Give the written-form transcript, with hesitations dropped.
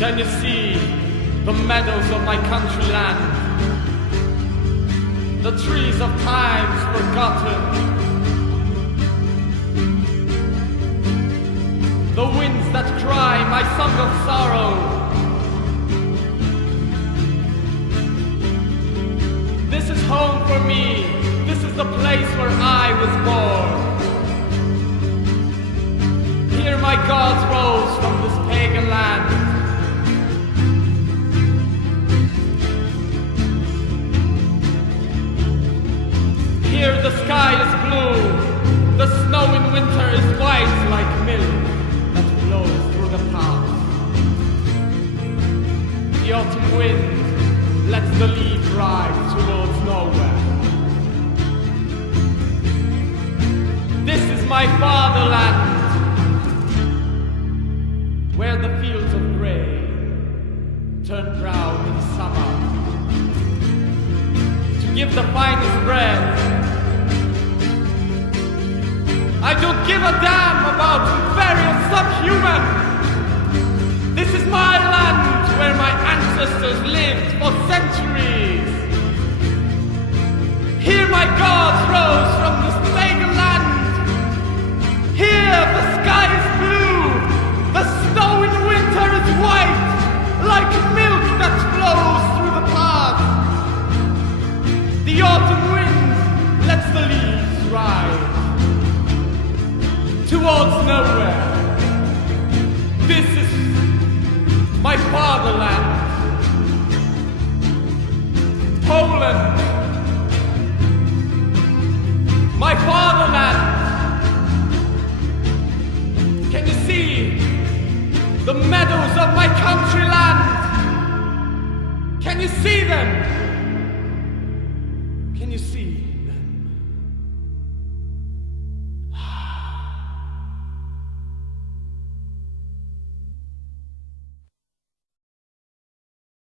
Can you see the meadows of my country land? The trees of times forgotten, the winds that cry my song of sorrow. This is home for me, this is the place where I was born. Here my gods rose from this pagan land. Here the sky is blue, the snow in winter is white like milk that flows through the paths. The autumn wind lets the leaf ride towards nowhere. This is my fatherland, where the fields of grey turn brown in summer to give the finest bread. I don't give a damn about inferior subhuman. This is my land where my ancestors lived for centuries. Here my gods rose from this pagan land. Here the sky is blue, the snow in winter is white, like milk that flows through the paths. The autumn wind lets the leaves rise towards nowhere. This is my fatherland, Poland. My fatherland. Can you see the meadows of my country land? Can you see them? Can you see?